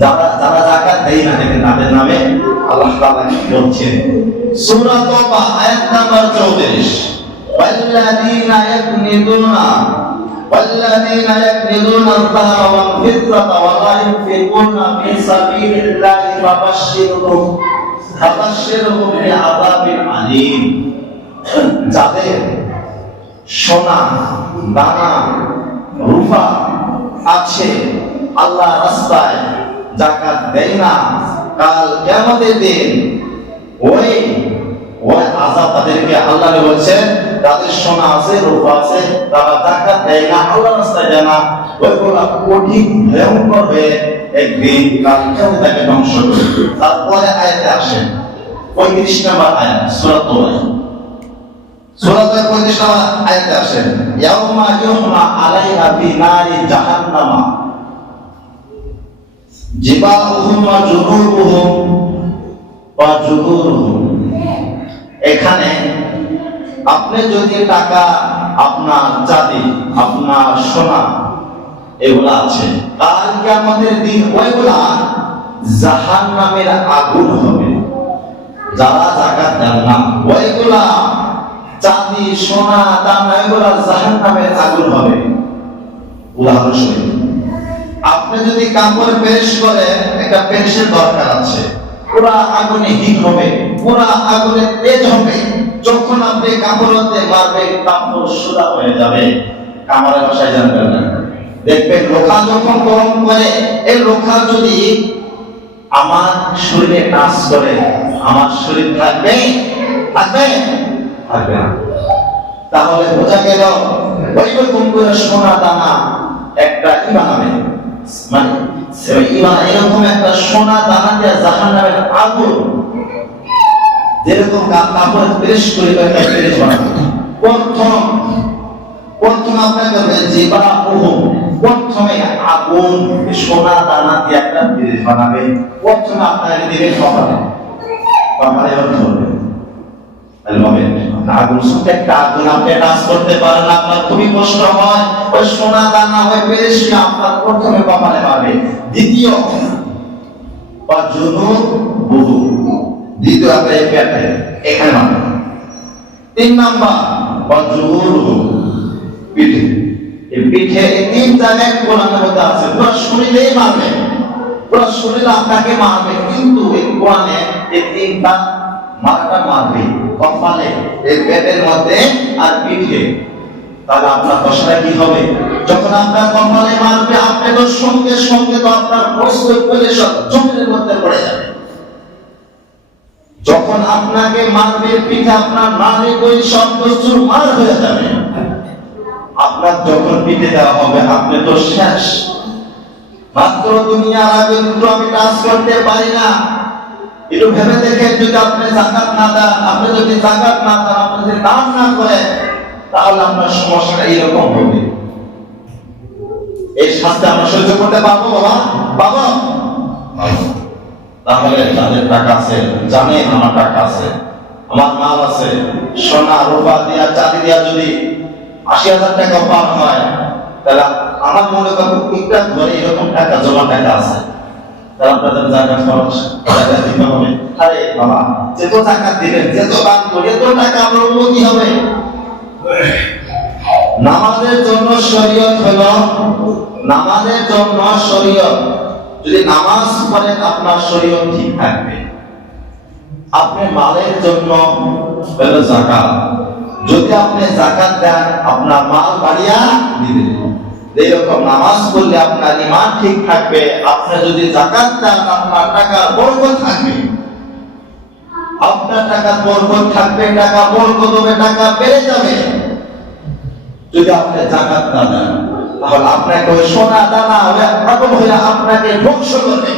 যারা যারা জাকাত দেয় না দেখেন তাদের নামে আল্লাহ তাআলা কি বলছেন সূরা তওবা আয়াত নাম্বার 34 والذين يكنزون والذين يكنزون الذهب والفضة ولا ينفقون في سبيل الله فبشرهم فبشرهم بعذاب أليم যাদের সোনা দানা রূপা আছে আল্লাহ রাস্তায় জাকাত দেয় না। কাল কেমতের দিন ওই ওই আজাব তাদেরকে আল্লাহ বলছে তাদের সোনা আছে, রূপা আছে, তারা জাকাত দেয় না আল্লাহ রাস্তায় দেয় না। ওইগুলা কঠিন ভয়ঙ্কর হয়ে একদিন কাল কেমন তাকে ধ্বংস করে তারপরে আয়াতে আসেন পঁয়ত্রিশ নম্বর আয়াত সুরাত সূরা 35 নম্বর আয়াতে আসেন ইয়াউমা ইউহমা আলাইহা ফি নারি জাহান্নামা। এখানে আপনি যদি টাকা, আপনার চাঁদি আপনার সোনা, এগুলা আছে কাল কিয়ামতের দিন ওইগুলা জাহান্নামের আগুন হবে? যারা জাকাত দেন না, ওইগুলা চাঁদি সোনা, দানা, এগুলা জাহান নামের আগুন হবে। আপনি যদি কাপড় পেশ করে একটা পেশের দরকার আছে। পুরা আগুনে হিট হবে, পুরা আগুনে তেজ হবে। যখন আপনি কাপড়তে মারবে কাপড় সুদা হয়ে যাবে। কামারের ভাষায় জানবেন না। দেখবেন লোখা যখন গরম করে, এই লোখা যদি আমার শরীরে নাচ করে, আমার শরীর থাকবে থাকবে? থাকবে না। তাহলে বোঝা গেল ওইরকম করে সোনা দানা একটা কি মানে এরকম একটা সোনা দানা দিয়ে জাহান্নামের আগুন, যেরকম কাপড় প্রেস করে একটা প্রেস বানাবে প্রথম প্রথম আপনার করবে জিবা ওহম প্রথমে আগুন, সোনা দানা দিয়ে একটা প্রেস বানাবে। প্রথমে আপনাকে দিবে সকালে। সকালে অর্থ পিঠে। তিন জায়গায় আছে। পুরো শরীরেই মারবে। পুরো শরীর আপনাকে মারবে, কিন্তু এই কোরআনে এই তিনটা মারটা মারবে। কপালে, এই পেটের মধ্যে আর পিঠে। তাহলে আপনার দশাটা কি হবে? যখন আপনার কপালে মারবে আপনি তো সঙ্গে সঙ্গে তো আপনার বস্ত্র করে সব জমির মধ্যে পড়ে যাবে। যখন আপনাকে মারবে, পিঠে আপনার মারবে ওই সব বস্তু মার হয়ে যাবে। আপনার যখন পিঠে দেওয়া হবে, আপনি তো শেষ। মাত্র দুনিয়ার আগে দুটো আমি কাজ করতে পারি না। একটু ভেবে দেখেন, যদি আপনি জাকাত না দেন, আপনি যদি জাকাত না দেন, আপনি যদি দান না করেন, তাহলে আপনার সমস্যাটা এরকম হবে। এই শাস্তি আমরা সহ্য করতে পারব, বাবা? বাবা? তাহলে যাদের টাকা আছে, জানেন আমার টাকা আছে, আমার মাল আছে, সোনা, রূপা দিয়া চাঁদি দিয়া যদি আশি হাজার টাকা পার হয়, তাহলে আমার মনে করেন একটা ঘরে এরকম টাকা, জমা টাকা আছে। নামাজের জন্য শরীয়ত নামাজের জন্য শরীয়ত যদি নামাজ পড়েন আপনার শরীয়ত ঠিক থাকবে আপনি মালের জন্য জাকাত যদি আপনি জাকাত দেন আপনার মাল বাড়িয়া দিবেন নামাজ আপনার ইমান ঠিক থাকবে যদি জাকাত দেন, আপনার টাকা বরকত থাকবে। আপনার টাকা বরকত থাকবে টাকা বরকত হবে, টাকা বেড়ে যাবে। যদি আপনি জাকাত না দেন, তাহলে আপনাকে ওই সোনা দানা হবে আগুন হয়ে আপনাকে ধ্বংস করবে।